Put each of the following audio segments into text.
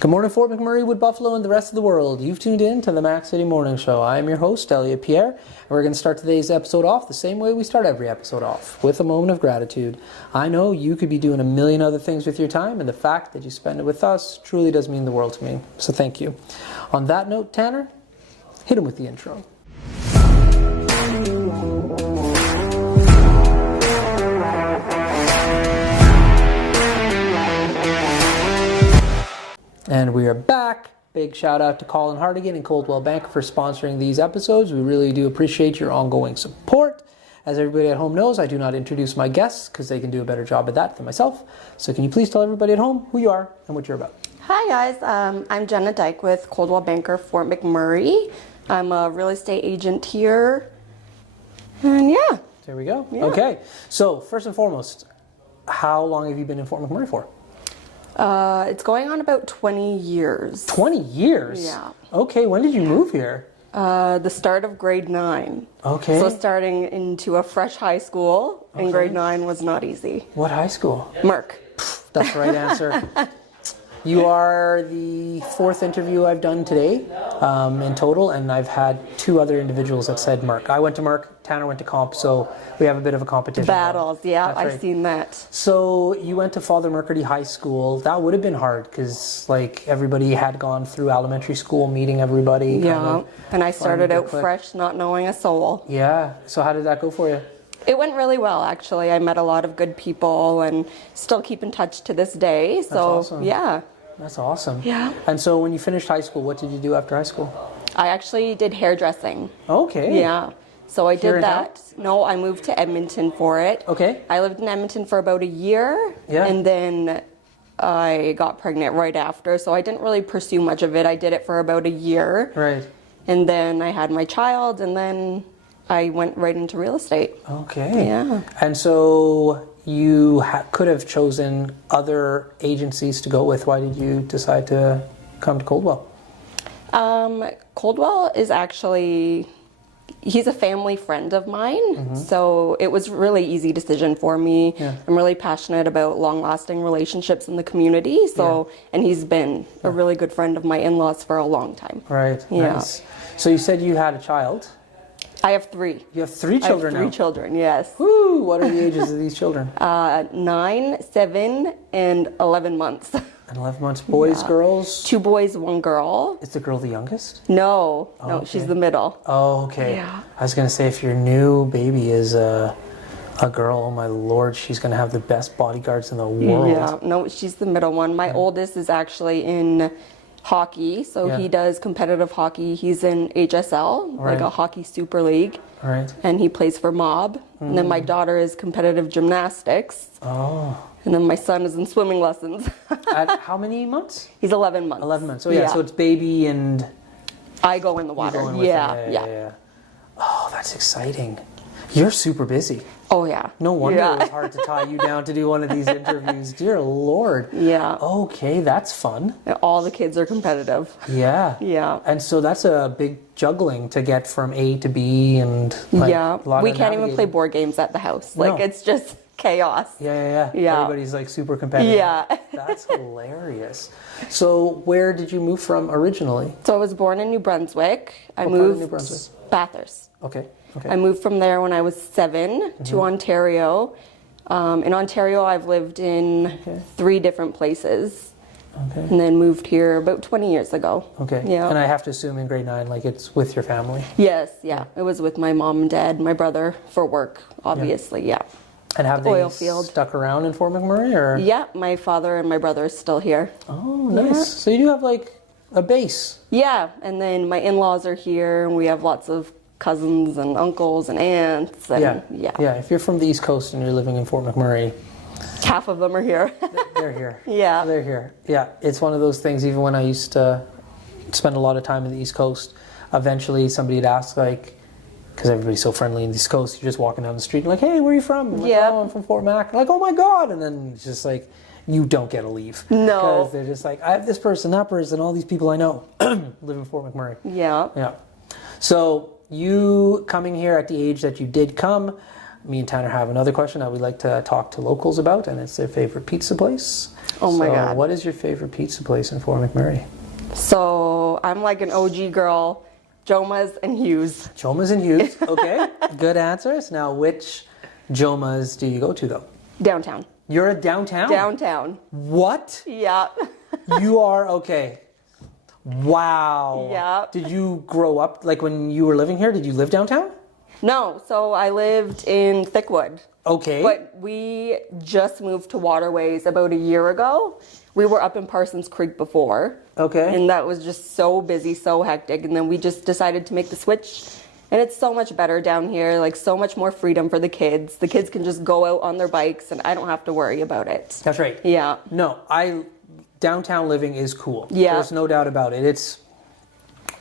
Good morning, Fort McMurray, Wood Buffalo, and the rest of the world. You've tuned in to the Mac City Morning Show. I am your host, Elliot Pierre, and we're going to start today's episode off the same way we start every episode off, with a moment of gratitude. I know you could be doing a million other things with your time, and the fact that you spend it with us truly does mean the world to me. So thank you. On that note, Tanner, hit him with the intro. And we are back. Big shout out to Colin Hardigan and Coldwell Banker for sponsoring these episodes. We really do appreciate your ongoing support. As everybody at home knows, I do not introduce my guests because they can do a better job at that than myself. So can you please tell everybody at home who you are and what you're about? Hi guys, I'm Jenna Dyke with Coldwell Banker, Fort McMurray. I'm a real estate agent here. And yeah. There we go. Yeah. Okay. So first and foremost, how long have you been in Fort McMurray for? It's going on about 20 years. 20 years? Yeah. Okay, when did you move here? The start of grade 9. Okay. So starting into a fresh high school in grade 9 was not easy. What high school? Merck. That's the right answer. You are the fourth interview I've done today in total, and I've had two other individuals that said Merck. I went to Merck, Tanner went to Comp, so we have a bit of a competition. Battles, yeah, That's I've right. seen that. So you went to Father Mercurdy High School. That would have been hard because like everybody had gone through elementary school, meeting everybody. Yeah, and I started out click. fresh, not knowing a soul. Yeah, so how did that go for you? It went really well, actually. I met a lot of good people and still keep in touch to this day. So, awesome. Yeah. That's awesome. Yeah. And so when you finished high school, what did you do after high school? I actually did hairdressing. Okay. Yeah. So I Here did in that. town? No, I moved to Edmonton for it. Okay. I lived in Edmonton for about a year. Yeah. And then I got pregnant right after. So I didn't really pursue much of it. I did it for about a year. Right. And then I had my child, and then I went right into real estate. Okay. Yeah. And so you could have chosen other agencies to go with. Why did you decide to come to Coldwell? Coldwell is actually, he's a family friend of mine, so it was a really easy decision for me. Yeah. I'm really passionate about long-lasting relationships in the community, so and he's been a really good friend of my in-laws for a long time. Right. Yeah. Nice. So you said you had a child. I have 3. You have 3 children I have 3 now. children, yes. Woo! What are the ages of these children? 9, 7, and 11 months. And 11 months. Boys, girls? 2 boys, 1 girl. Is the girl the youngest? No, okay. she's the middle. Oh, okay. Yeah. I was going to say, if your new baby is a girl, oh my lord, she's going to have the best bodyguards in the world. Yeah, no, she's the middle one. My oldest is actually in hockey, so he does competitive hockey. He's in HSL, like a hockey super league, Right. and he plays for Mob. And then my daughter is competitive gymnastics, Oh. and then my son is in swimming lessons. At how many months? He's 11 months. 11 months. Oh yeah, so it's baby and I go in the water. going with Yeah, it. yeah. Oh, that's exciting. You're super busy. Oh yeah. No wonder Yeah. it was hard to tie you down to do one of these interviews. Dear Lord. Yeah. Okay, that's fun. All the kids are competitive. Yeah. Yeah. And so that's a big juggling to get from A to B and like, Yeah. a lot We of can't even play navigating. board games at the house. Like No. it's just chaos. Yeah. Yeah. Everybody's like super competitive. Yeah. That's hilarious. So where did you move from originally? So I was born in New Brunswick. I What part of moved New Brunswick? Bathurst. Okay. I moved from there when I was 7 to Ontario. In Ontario, I've lived in 3 different places, Okay. and then moved here about 20 years ago. Okay. Yeah. And I have to assume in grade 9, like it's with your family. Yes, yeah. It was with my mom and dad, my brother for work, obviously, yeah. And have they Oil field. stuck around in Fort McMurray or? Yeah, my father and my brother are still here. Oh, nice. So you do have like a base. Yeah, and then my in-laws are here, and we have lots of cousins and uncles and aunts. And Yeah. If you're from the East Coast and you're living in Fort McMurray, Half of them are here. they're here. Yeah. They're here. Yeah. It's one of those things, even when I used to spend a lot of time in the East Coast, eventually somebody'd ask, like, because everybody's so friendly in the East Coast, you're just walking down the street and like, hey, where are you from? I'm like, Yeah. oh, I'm from Fort Mac. Like, oh my God. And then it's just like, you don't get to leave. No. Because they're just like, I have this person, that person, all these people I know live in Fort McMurray. Yeah. Yeah. So you coming here at the age that you did come, me and Tanner have another question that we like to talk to locals about, and it's their favorite pizza place. Oh my God. What is your favorite pizza place in Fort McMurray? So I'm like an OG girl, Joma's and Hughes. Joma's and Hughes. Okay, good answers. Now, which Joma's do you go to though? Downtown. You're at downtown? Downtown. What? Yeah. You are, okay. Wow. Yeah. Did you grow up, like when you were living here, did you live downtown? No, so I lived in Thickwood. Okay. But we just moved to Waterways about a year ago. We were up in Parsons Creek before. Okay. And that was just so busy, so hectic. And then we just decided to make the switch. And it's so much better down here, like so much more freedom for the kids. The kids can just go out on their bikes and I don't have to worry about it. That's right. Yeah. No, downtown living is cool. Yeah. There's no doubt about it. It's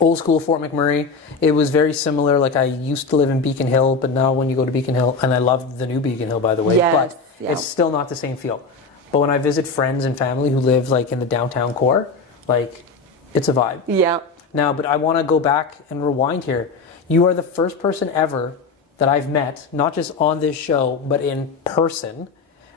old school Fort McMurray. It was very similar. Like I used to live in Beacon Hill, but now when you go to Beacon Hill, and I love the new Beacon Hill, by the way, Yes, but yeah. it's still not the same feel. But when I visit friends and family who live like in the downtown core, like it's a vibe. Yeah. Now, but I want to go back and rewind here. You are the first person ever that I've met, not just on this show, but in person,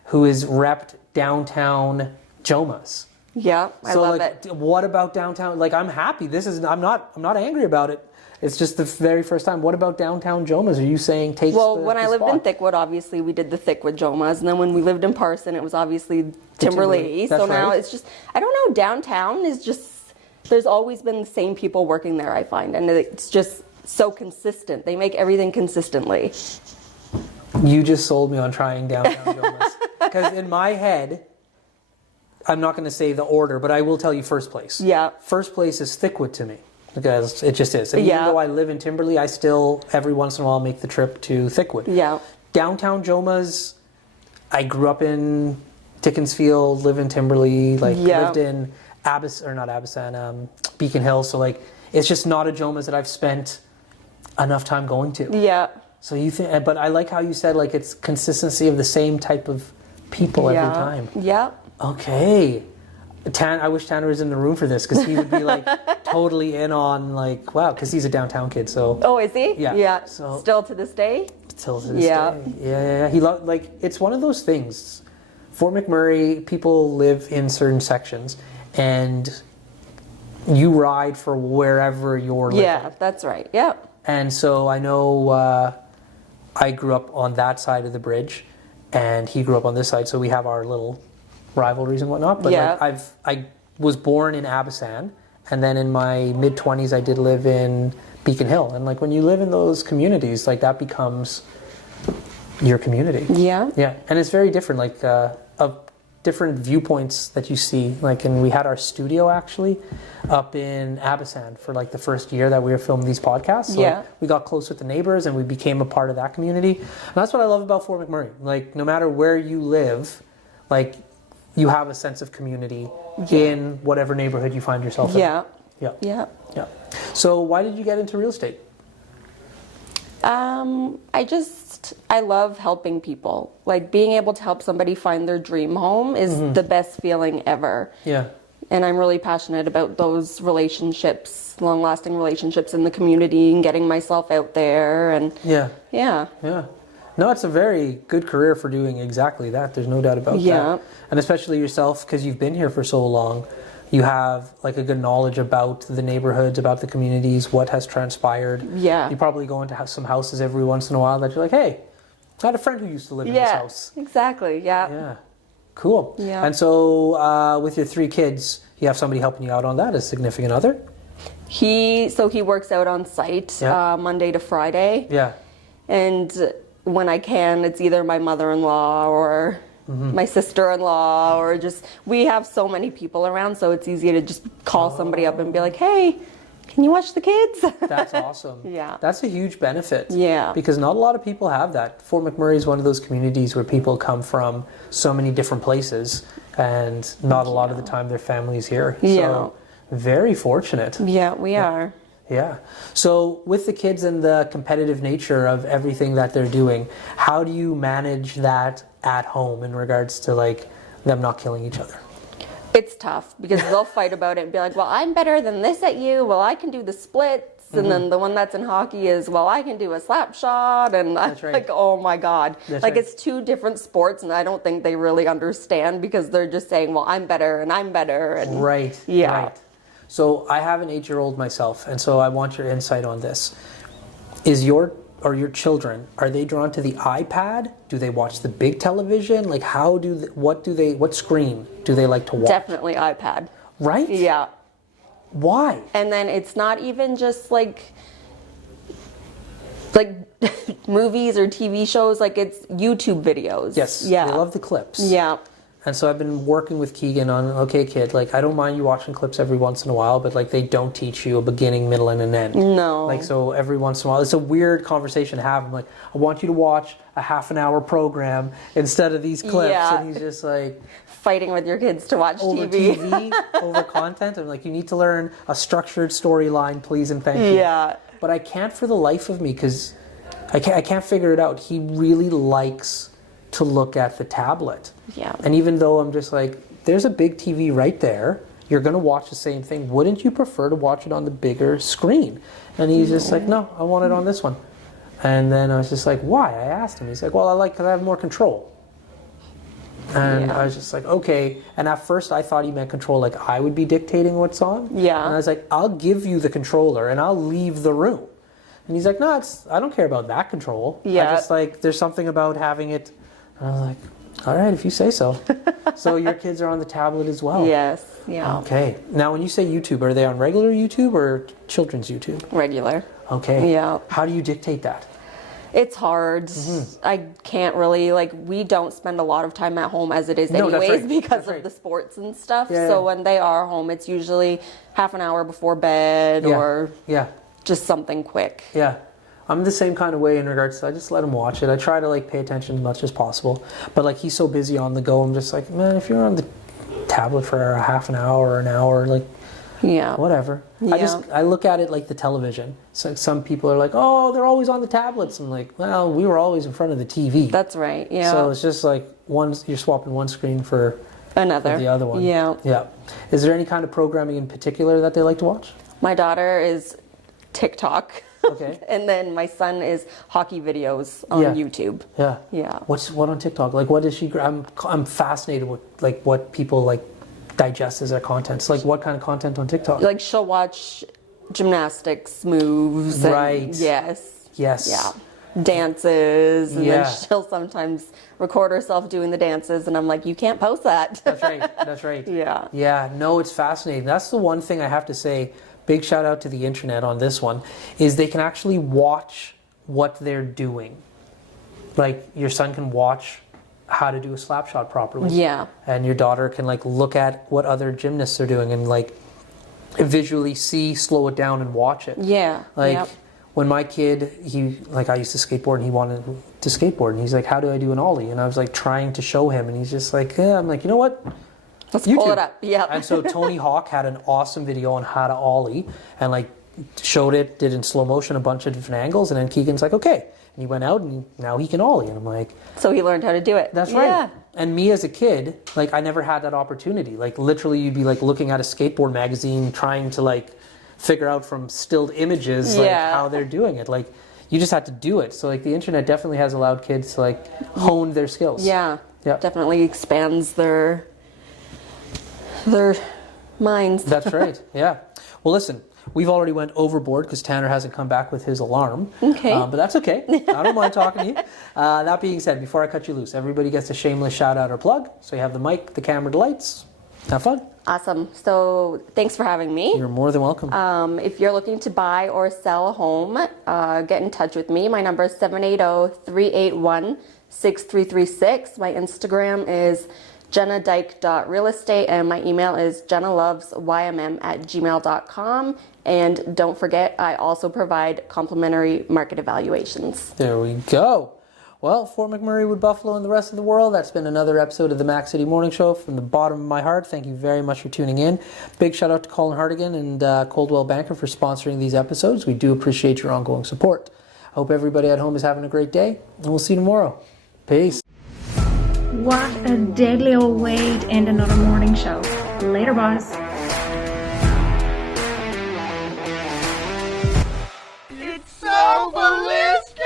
who is repped downtown Joma's. Yeah, I love like, it. What about downtown? Like, I'm happy. I'm not angry about it. It's just the very first time. What about downtown Joma's? Are you saying takes When I lived in spot? Thickwood, obviously we did the Thickwood Joma's, and then when we lived in Parson, it was obviously Timberlea. Timberlea. So That's now right. it's just, I don't know, downtown is just, there's always been the same people working there, I find, and it's just so consistent. They make everything consistently. You just sold me on trying downtown Joma's. Because in my head, I'm not going to say the order, but I will tell you first place. Yeah. First place is Thickwood to me. Because it just is. And Yeah. even though I live in Timberlea, I still, every once in a while, make the trip to Thickwood. Yeah. Downtown Joma's, I grew up in Dickensfield, live in Timberlea, lived in Beacon Hill. So like, it's just not a Joma's that I've spent enough time going to. Yeah. So you think, but I like how you said like it's consistency of the same type of people every time. Yeah. Okay. I wish Tanner was in the room for this because he would be like totally in on like, wow, because he's a downtown kid. So Oh, is he? Yeah. Yeah. So- Still to this day? till to this Yeah. day. Yeah. He like it's one of those things. Fort McMurray, people live in certain sections, and you ride for wherever you're living. Yeah, that's right. Yeah. And so I know I grew up on that side of the bridge, and he grew up on this side. So we have our little rivalries and whatnot. But Yeah. like I was born in Abisan, and then in my mid-20s I did live in Beacon Hill. And like when you live in those communities, like that becomes your community. Yeah. Yeah, and it's very different, like of different viewpoints that you see. Like, and we had our studio actually up in Abisan for like the first year that we were filming these podcasts. So Yeah. like, we got close with the neighbors and we became a part of that community. And that's what I love about Fort McMurray. Like, no matter where you live, like you have a sense of community in whatever neighborhood you find yourself in. Yeah. Yeah. Yeah. Yeah. So why did you get into real estate? I love helping people. Like being able to help somebody find their dream home is the best feeling ever. Yeah. And I'm really passionate about those relationships, long-lasting relationships in the community and getting myself out there and Yeah. yeah. Yeah. No, it's a very good career for doing exactly that. There's no doubt about Yeah. that. And especially yourself, because you've been here for so long, you have like a good knowledge about the neighborhoods, about the communities, what has transpired. Yeah. You probably go into some houses every once in a while that you're like, hey, I had a friend who used to live in this house. Exactly. Yeah. Yeah. Cool. Yeah. And so with your 3 kids, you have somebody helping you out on that, a significant other? He works out on site Yeah. Monday to Friday. Yeah. And when I can, it's either my mother-in-law or my sister-in-law or just, we have so many people around, so it's easy to just call somebody up and be like, hey, can you watch the kids? That's awesome. Yeah. That's a huge benefit. Yeah. Because not a lot of people have that. Fort McMurray is one of those communities where people come from so many different places and not a lot of the time their family's here. Yeah. So very fortunate. Yeah, we are. Yeah. So with the kids and the competitive nature of everything that they're doing, how do you manage that at home in regards to like them not killing each other? It's tough because they'll fight about it and be like, well, I'm better than this at you. Well, I can do the splits. And then the one that's in hockey is, well, I can do a slap shot. And I'm like, oh my God. That's like right. It's two different sports. And I don't think they really understand because they're just saying, well, I'm better and I'm better. And Right. Yeah. Right. So I have an 8-year-old myself. And so I want your insight on this. Is your children, are they drawn to the iPad? Do they watch the big television? Like what screen do they like to watch? Definitely iPad. Right? Yeah. Why? And then it's not even just like movies or TV shows, like it's YouTube videos. Yes. Yeah. They love the clips. Yeah. And so I've been working with Keegan on, okay, kid, like I don't mind you watching clips every once in a while, but like they don't teach you a beginning, middle, and an end. No. Like so every once in a while, it's a weird conversation to have. I'm like, I want you to watch a half-an-hour program instead of these clips. Yeah. And he's just like Fighting with your kids to watch over TV. over content. I'm like, you need to learn a structured storyline, please and thank you. Yeah. But I can't for the life of me because I can't figure it out. He really likes to look at the tablet. Yeah. And even though I'm just like, there's a big TV right there, you're going to watch the same thing. Wouldn't you prefer to watch it on the bigger screen? And he's just like, no, I want it on this one. And then I was just like, why? I asked him. He's like, well, because I have more control. And I was just like, okay. And at first I thought he meant control, like I would be dictating what's on. Yeah. And I was like, I'll give you the controller and I'll leave the room. And he's like, no, I don't care about that control. Yeah. I just like, there's something about having it. And I was like, all right, if you say so. So your kids are on the tablet as well? Yes. Yeah. Okay. Now when you say YouTube, are they on regular YouTube or children's YouTube? Regular. Okay. Yeah. How do you dictate that? It's hard. I can't really, we don't spend a lot of time at home as it is No, that's anyways right. because That's of right. the sports and stuff. Yeah, So yeah. when they are home, it's usually half an hour before bed or just something quick. Yeah. I'm the same kind of way in regards to, I just let him watch it. I try to pay attention as much as possible. But he's so busy on the go, I'm just like, man, if you're on the tablet for a half an hour or an hour, Yeah. whatever. Yeah. I look at it like the television. So some people are like, oh, they're always on the tablets. I'm like, well, we were always in front of the TV. That's right. Yeah. So it's just you're swapping one screen for Another. the other one. Yeah. Yeah. Is there any kind of programming in particular that they like to watch? My daughter is TikTok. Okay. And then my son is hockey videos on YouTube. Yeah. Yeah. What on TikTok? What does she? I'm fascinated with what people digest as their content. So, what kind of content on TikTok? She'll watch gymnastics moves. Right. And, yes. Yes. Yeah. Dances. And Yeah. then she'll sometimes record herself doing the dances. And I'm like, you can't post that. That's right. That's right. Yeah. Yeah. No, it's fascinating. That's the one thing I have to say. Big shout out to the internet on this one, is they can actually watch what they're doing. Your son can watch how to do a slap shot properly. Yeah. And your daughter can look at what other gymnasts are doing and visually see, slow it down and watch it. Yeah. Yep. When my kid, I used to skateboard and he wanted to skateboard and he's like, how do I do an ollie? And I was trying to show him and he's just like, yeah. I'm like, you know what? Let's YouTube. pull it up. Yeah. And so Tony Hawk had an awesome video on how to ollie and showed it, did in slow motion a bunch of different angles, and then Keegan's like, okay. And he went out and now he can ollie. And I'm like, So he learned how to do it. that's right. Yeah. And me as a kid, I never had that opportunity. Literally you'd be looking at a skateboard magazine trying to figure out from stilled images how they're doing it. You just had to do it. So the internet definitely has allowed kids to hone their skills. Yeah. Yeah. Definitely expands their minds. That's right. Yeah. Well, listen, we've already went overboard because Tanner hasn't come back with his alarm. Okay. But that's okay. I don't mind talking to you. That being said, before I cut you loose, everybody gets a shameless shout out or plug. So you have the mic, the camera, the lights. Have fun. Awesome. So thanks for having me. You're more than welcome. If you're looking to buy or sell a home, get in touch with me. My number is 780-381-6336. My Instagram is jennadyke.realestate, and my email is jennalovesYMM@gmail.com. And don't forget, I also provide complimentary market evaluations. There we go. Well, for McMurray, Wood Buffalo, and the rest of the world, that's been another episode of the Mac City Morning Show. From the bottom of my heart, thank you very much for tuning in. Big shout out to Colin Hartigan and Coldwell Banker for sponsoring these episodes. We do appreciate your ongoing support. I hope everybody at home is having a great day, and we'll see you tomorrow. Peace. What a deadly old way to end another morning show. Later, boss. It's so ballistic!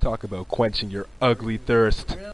Talk about quenching your ugly thirst.